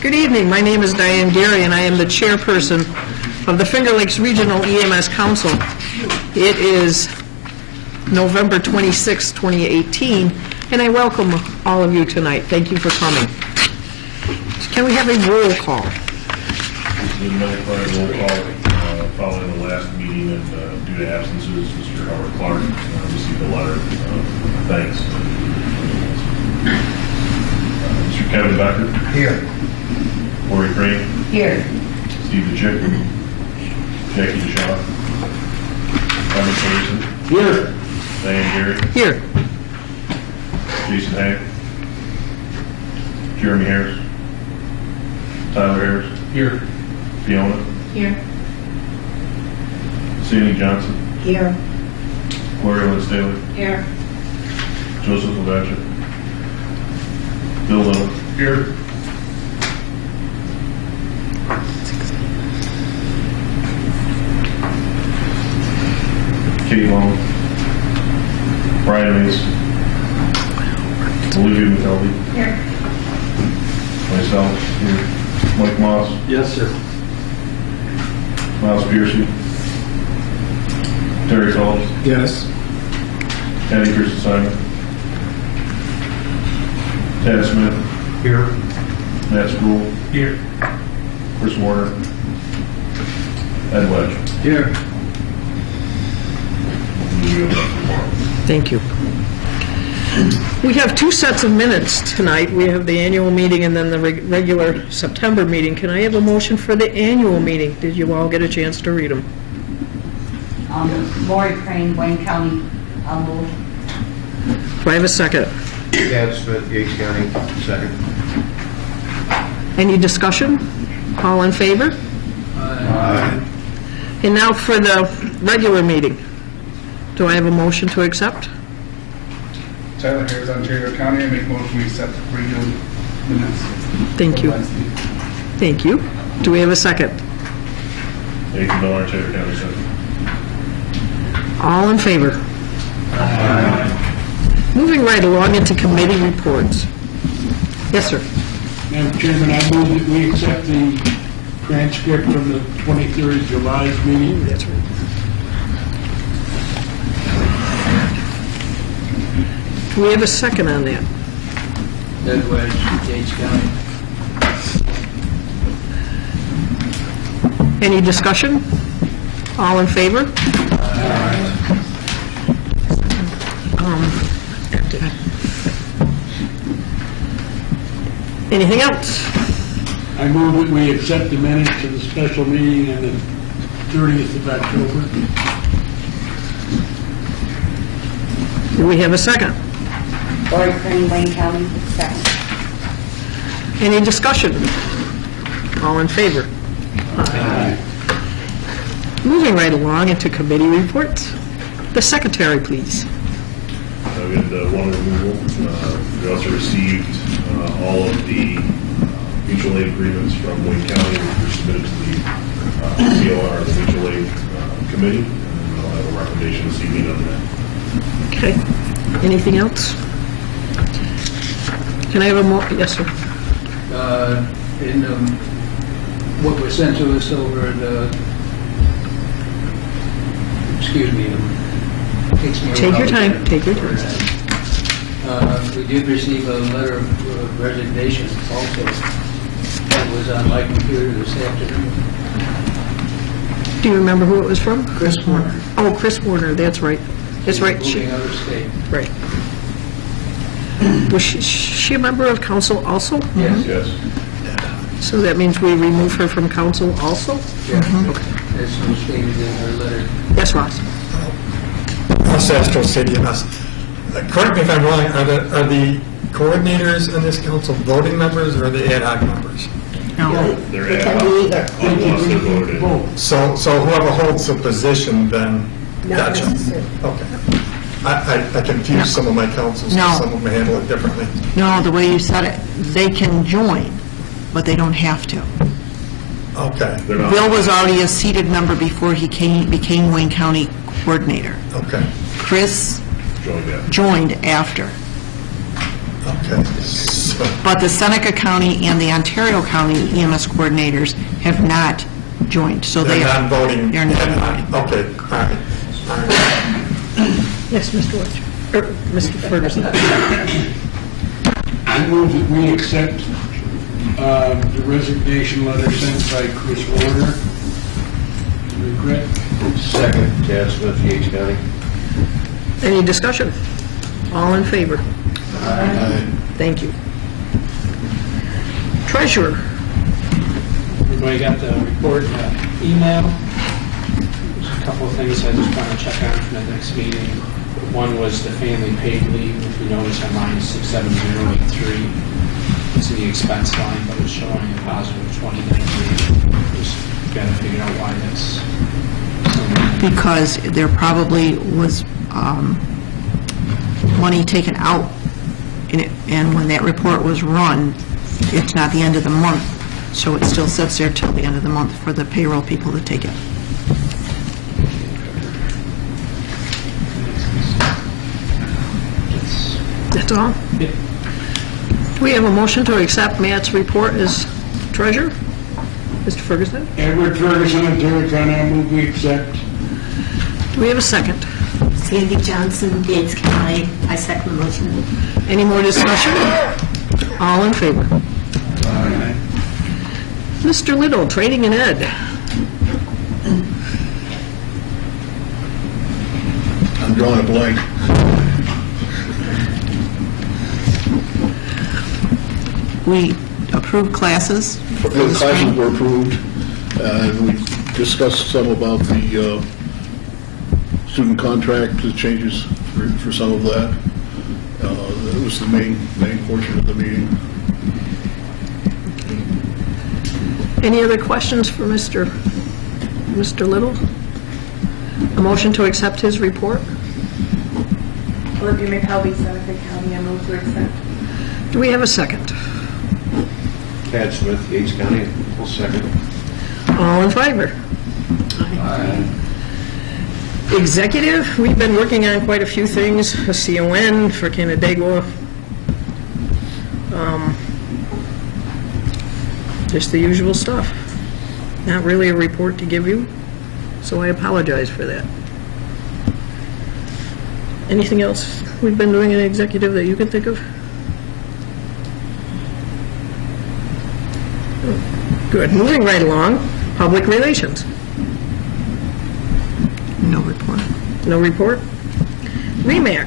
Good evening. My name is Diane Gary, and I am the chairperson of the Finger Lakes Regional EMS Council. It is November 26, 2018, and I welcome all of you tonight. Thank you for coming. Can we have a roll call? This is another roll call following the last meeting, and due to absences, Mr. Howard Clark received a letter of thanks. Mr. Kevin Becker. Here. Lori Crane. Here. Steve DeChick. Jackie DeShaw. Robert Ferguson. Here. Diane Gary. Here. Jason Hank. Jeremy Harris. Tyler Harris. Here. Fiona. Here. Sandy Johnson. Here. Gloria Lynn Staley. Here. Joseph Lavacha. Bill Little. Here. Kate Long. Brian Mace. Olivia McKelvey. Here. Myself. Here. Mike Moss. Yes, sir. Miles Piercy. Terry Phillips. Yes. Patty Kirsten Simon. Ted Smith. Here. Matt School. Here. Chris Warner. Ed Wedge. Here. Thank you. We have two sets of minutes tonight. We have the annual meeting and then the regular September meeting. Can I have a motion for the annual meeting? Did you all get a chance to read them? Lori Crane, Wayne County, I'll move. Do I have a second? Ed Smith, Yates County, second. Any discussion? All in favor? Aye. And now for the regular meeting. Do I have a motion to accept? Tyler Harris, Ontario County. I make a motion we accept regular minutes. Thank you. Thank you. Do we have a second? Nathan Miller, Ontario County Secretary. All in favor? Moving right along into committee reports. Yes, sir. Madam Chairman, I move that we accept the transcript from the 23rd July's meeting. That's right. Do we have a second on that? Ed Wedge, Yates County. Any discussion? All in favor? Anything else? I move that we accept the minutes of the special meeting on the 30th of October. Do we have a second? Lori Crane, Wayne County, second. Any discussion? All in favor? Aye. Moving right along into committee reports. The secretary, please. We had one removal. We also received all of the mutual aid agreements from Wayne County, which were submitted to the COR, the mutual aid committee, and I'll have a recommendation this evening on that. Okay. Anything else? Can I have a more? Yes, sir. In what was sent to us over the, excuse me, takes me a Take your while time. to- Take your time. We did receive a letter of resignation also. That was on my computer this afternoon. Do you remember who it was from? Chris Warner. Oh, Chris Warner. That's right. That's right. Moving out of state. Right. Was she a member of council also? Yes. Yes. So that means we remove her from council also? Yeah. As was stated in her letter. Yes, Ross. Astro City EMS. Correct me if I'm wrong, are the coordinators in this council voting members or are they ad hoc members? No. They're ad hoc. Unless they're voted in. So whoever holds the position then, gotcha. Okay. I confused some of my councils, No. some of them handle it differently. No, the way you said it, they can join, but they don't have to. Okay, They're not. Bill was already a seated member before he became Wayne County coordinator. okay, Chris Joined that. joined after. okay. But the Seneca County and the Ontario County EMS coordinators have not joined, so They're they are... non-voting. They're non-voting. Okay, all right. Yes, Mr. Welch, or Mr. Ferguson. I move that we accept the resignation letter sent by Chris Warner. Regret. Second, Chad Smith, Yates County. Any discussion? All in favor? Thank you. Treasurer, Everybody got the report in the email? There's a couple of things I just want to check on for the next meeting. One was the family paid leave, which we noticed on line 67083. It's in the expense line, but it's showing a positive 2093. Just got to figure out why that's... Because there probably was money taken out in it, and when that report was run, it's not the end of the month, so it still sits there till the end of the month for the payroll people to take it. that's all? Yep. Do we have a motion to accept Matt's report as treasurer? Mr. Ferguson? Edward Ferguson, Ontario County, I move we accept. Do we have a second? Sandy Johnson, Yates County. I second the motion. Any more discussion? All in favor? Mr. Little, Training and Ed. I'm drawing a blank. We approved classes. The classes were approved, and we discussed some about the student contract, the changes for some of that. That was the main portion of the meeting. Any other questions for Mr. Little? A motion to accept his report? Olivia McKelvey, Seneca County, I move to accept. Do we have a second? Chad Smith, Yates County. I'll second. All in favor? Executive, we've been working on quite a few things, a CON for Canandaigua. Just the usual stuff. Not really a report to give you, so I apologize for that. Anything else we've been doing in executive that you can think of? Good, moving right along, public relations. No report. No report? REMAC.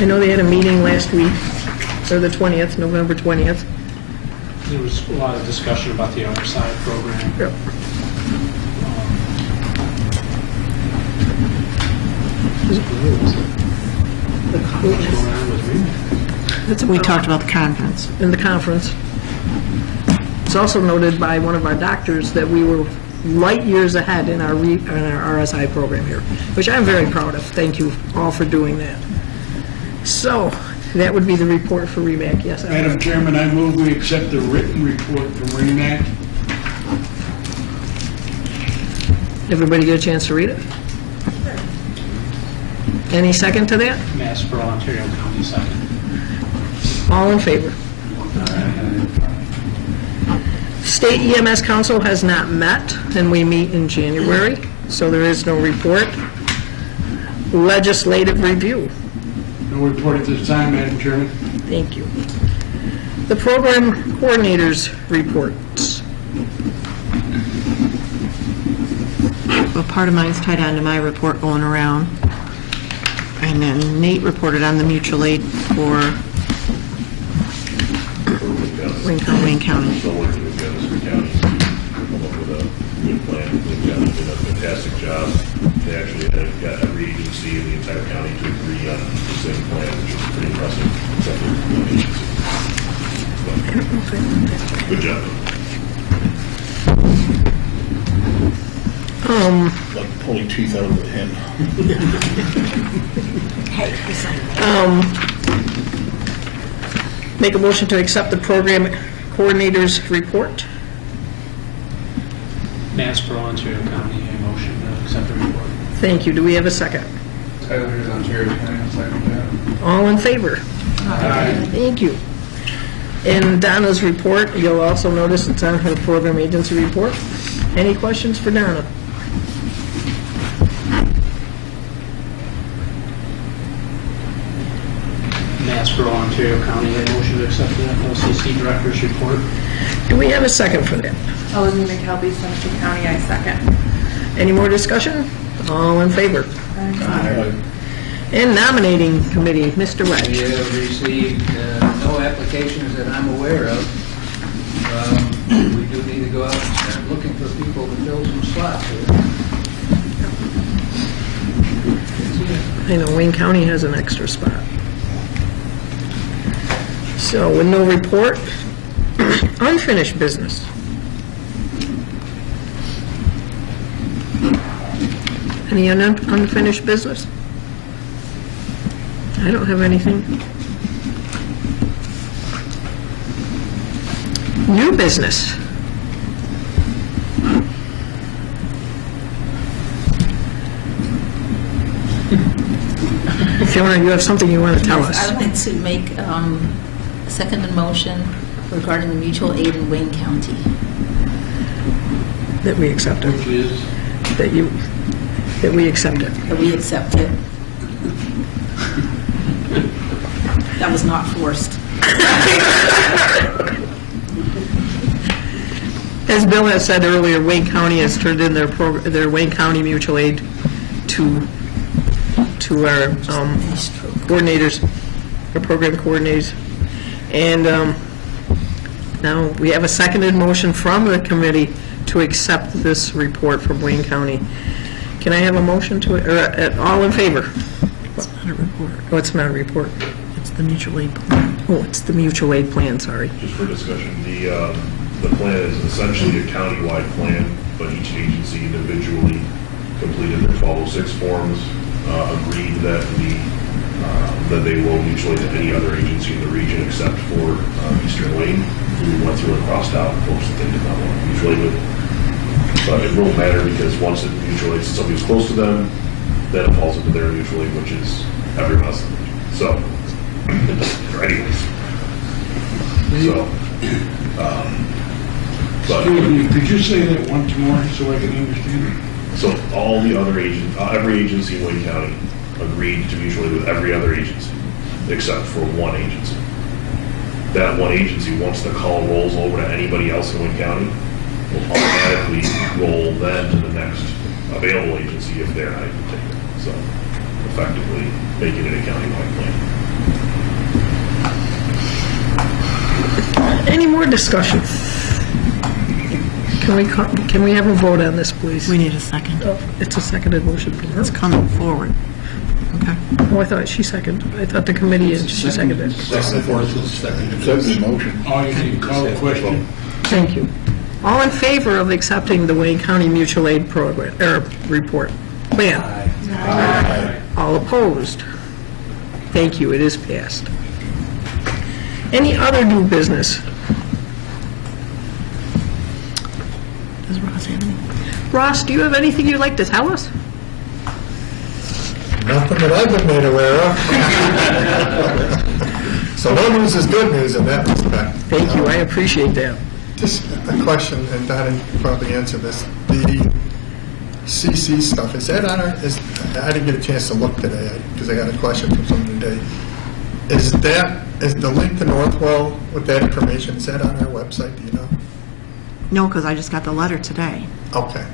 I know they had a meeting last week, or the 20th, November 20th. There was a lot of discussion about the other side program. Yep. What's going on with REMAC? We talked about the conference. In the conference. It's also noted by one of our doctors that we were light years ahead in our RSI program here, which I'm very proud of. Thank you all for doing that. So, that would be the report for REMAC, yes. Madam Chairman, I move we accept the written report from REMAC. Everybody get a chance to read it? Any second to that? Massboro, Ontario County, second. All in favor? State EMS Council has not met, and we meet in January, so there is no report. Legislative review. No report at this time, Madam Chairman. Thank you. The program coordinators reports. Well, part of mine's tied on to my report going around. And then Nate reported on the mutual aid for Wayne County. So working with Genesee County to come up with a good plan. Wayne County did a fantastic job. They actually had got every agency in the entire county to agree on the same plan, which is pretty impressive, except for one agency. So, good job. Like pulling teeth out of a hen. Make a motion to accept the program coordinators report. Massboro, Ontario County, a motion to accept the report. Thank you. Do we have a second? Tyler Hayes, Ontario County, I'll second that. All in favor? Aye. Thank you. In Donna's report, you'll also notice it's on her program agency report. Any questions for Donna? Massboro, Ontario County, I motion to accept the LCC Director's report. Do we have a second for that? Elizabeth McKelvey, Seneca County, I second. Any more discussion? All in favor? Aye. And nominating committee, Mr. We Wedge. have received no applications that I'm aware of. We do need to go out and start looking for people to fill some slots here. I know Wayne County has an extra spot. So with no report, unfinished business. Any unfinished business? I don't have anything. New business. Fiona, you have something you want to tell us? I'd like to make a second motion regarding the mutual aid in Wayne County. That we accept it. Which is, That we accept it. That we accept it. That was not forced. As Bill has said earlier, Wayne County has turned in their Wayne County mutual aid to our coordinators, our program coordinators. And now we have a seconded motion from the committee to accept this report from Wayne County. Can I have a motion to it, or all in favor? It's not a report. Oh, it's not a report. It's the mutual aid plan. Oh, it's the mutual aid plan, sorry. Just for discussion, the plan is essentially a countywide plan, but each agency individually completed their 1206 forms, agreed that they will mutually to any other agency in the region except for Eastern Wayne, who went through and crossed out folks that they did not want to mutually with. But it won't matter because once it mutually to somebody who's close to them, then it falls into their mutual aid, which is everyone else in the region. So, it doesn't matter anyways. So, but excuse me, could you say that once more so I can understand it? so all the other every agency in Wayne County agreed to mutually with every other agency except for one agency. That one agency, once the call rolls over to anybody else in Wayne County, will automatically roll then to the next available agency if they're not able to take it. So effectively making it a countywide plan. Any more discussion? Can we have a vote on this, please? We need a second. Oh, it's a seconded motion from her. It's coming forward. Okay. Oh, I thought she seconded. I thought the committee is, she seconded. Second, second. Accepted motion. Oh, you can call the question. Thank you. All in favor of accepting the Wayne County Mutual Aid Program, report, plan? Aye. All opposed? Thank you, it is passed. Any other new business? Does Ross have any? Ross, do you have anything you'd like to tell us? Nothing that I've been made aware of. So no news is good news in that respect. Thank you, I appreciate that. Just a question, and Donna can probably answer this. The CC stuff, is that on our, I didn't get a chance to look today, because I got a question from someone today. Is the link to Northwell with that information, is that on our website, do you know? No, because I just got the letter today. Okay.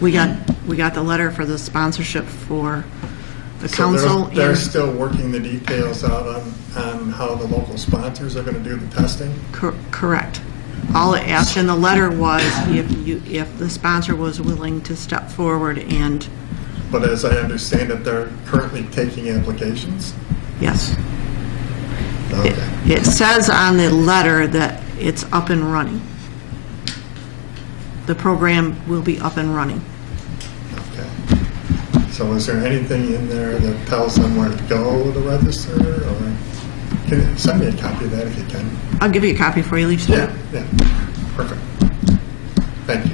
We got the letter for the sponsorship for the So council. they're and still working the details out on how the local sponsors are going to do the testing? Correct. All it asked in the letter was if the sponsor was willing to step forward and, But as I understand it, they're currently taking applications? yes. Okay. It says on the letter that it's up and running. The program will be up and running. Okay. So is there anything in there that tells them where to go to register, or can you send me a copy of that if you can? I'll give you a copy before you leave today. Yeah, perfect. Thank you.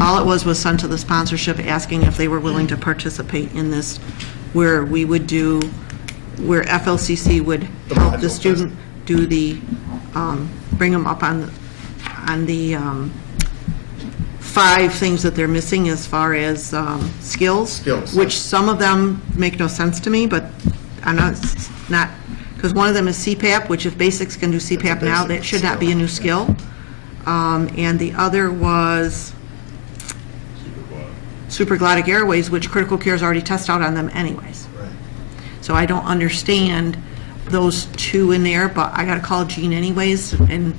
All it was sent to the sponsorship asking if they were willing to participate in this, where we would do, where FLCC would help the student do the, bring them up on the 5 things that they're missing as far as skills. Which some of them make no sense to me, but I'm not, because one of them is CPAP, which if basics can do CPAP now, that should not be a new skill. And the other was supraglottic airways, which critical care is already tested out on them anyways. Right. So I don't understand those 2 in there, but I got to call Gene anyways, and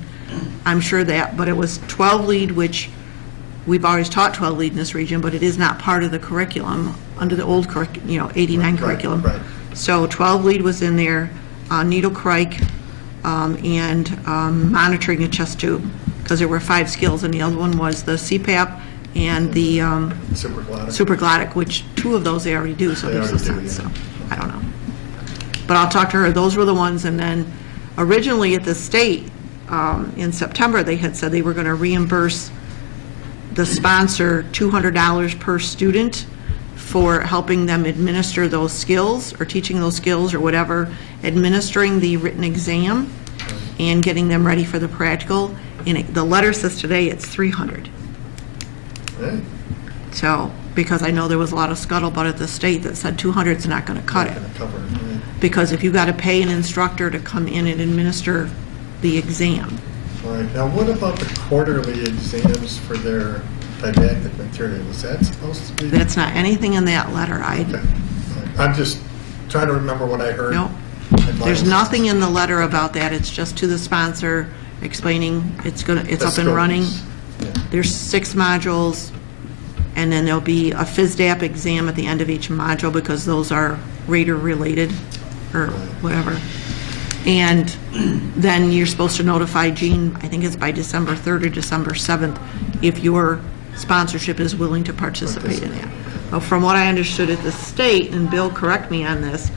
I'm sure that, but it was 12 lead, which we've always taught 12 lead in this region, but it is not part of the curriculum under the old, 89 curriculum. Right. So 12 lead was in there, needle crike, and monitoring a chest tube, because there were 5 skills, and the other one was the CPAP and the supraglottic, which 2 of those they already do, so there's no sense, so I don't know. But I'll talk to her. Those were the ones, and then originally at the state, in September, they had said they were going to reimburse the sponsor $200 per student for helping them administer those skills or teaching those skills or whatever, administering the written exam and getting them ready for the practical. And the letter says today it's $300. Right. So, because I know there was a lot of scuttlebutt at the state that said 200 is not going to cut it. Right. Because if you got to pay an instructor to come in and administer the exam. All right. Now, what about the quarterly exams for their didactic material? Is that supposed to be? That's not anything in that letter. Okay. I'm just trying to remember what I heard. No. There's nothing in the letter about that. It's just to the sponsor explaining it's up and running. Yeah. There's 6 modules, and then there'll be a FISDAP exam at the end of each module because those are rater related or whatever. And then you're supposed to notify Gene, I think it's by December 3rd or December 7th, if your sponsorship is willing to participate in that. Well, from what I understood at the state, and Bill, correct me on this,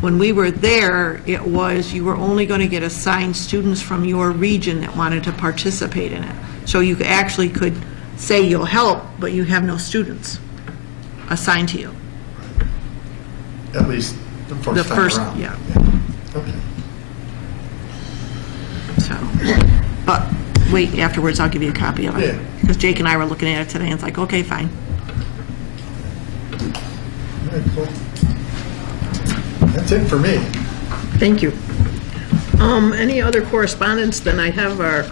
when we were there, it was you were only going to get assigned students from your region that wanted to participate in it. So you actually could say you'll help, but you have no students assigned to you. At least the first time around. Yeah. Okay. So, but wait, afterwards I'll give you a copy of it. Yeah. Because Jake and I were looking at it today, and it's like, okay, fine. All right, cool. That's it for me. Thank you. Any other correspondence? Then I have our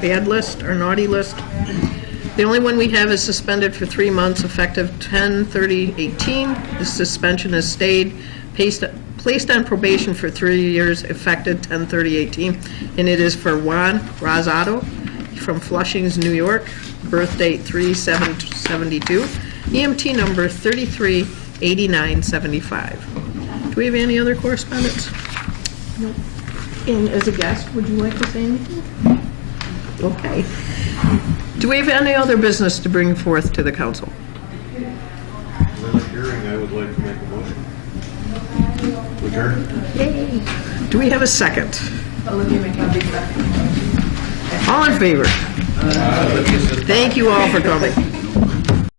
bad list, our naughty list. The only one we have is suspended for 3 months effective 10/30/18. The suspension has stayed, placed on probation for 3 years effective 10/30/18, and it is for Juan Rosado from Flushings, New York, birth date 3/7/72, EMT number 338975. Do we have any other correspondence? No. And as a guest, would you like to say anything? Okay. Do we have any other business to bring forth to the council? In the hearing, I would like to make a motion. Adjourn. Yay. Do we have a second? Olivia McKelvey, second. All in favor? Thank you all for coming.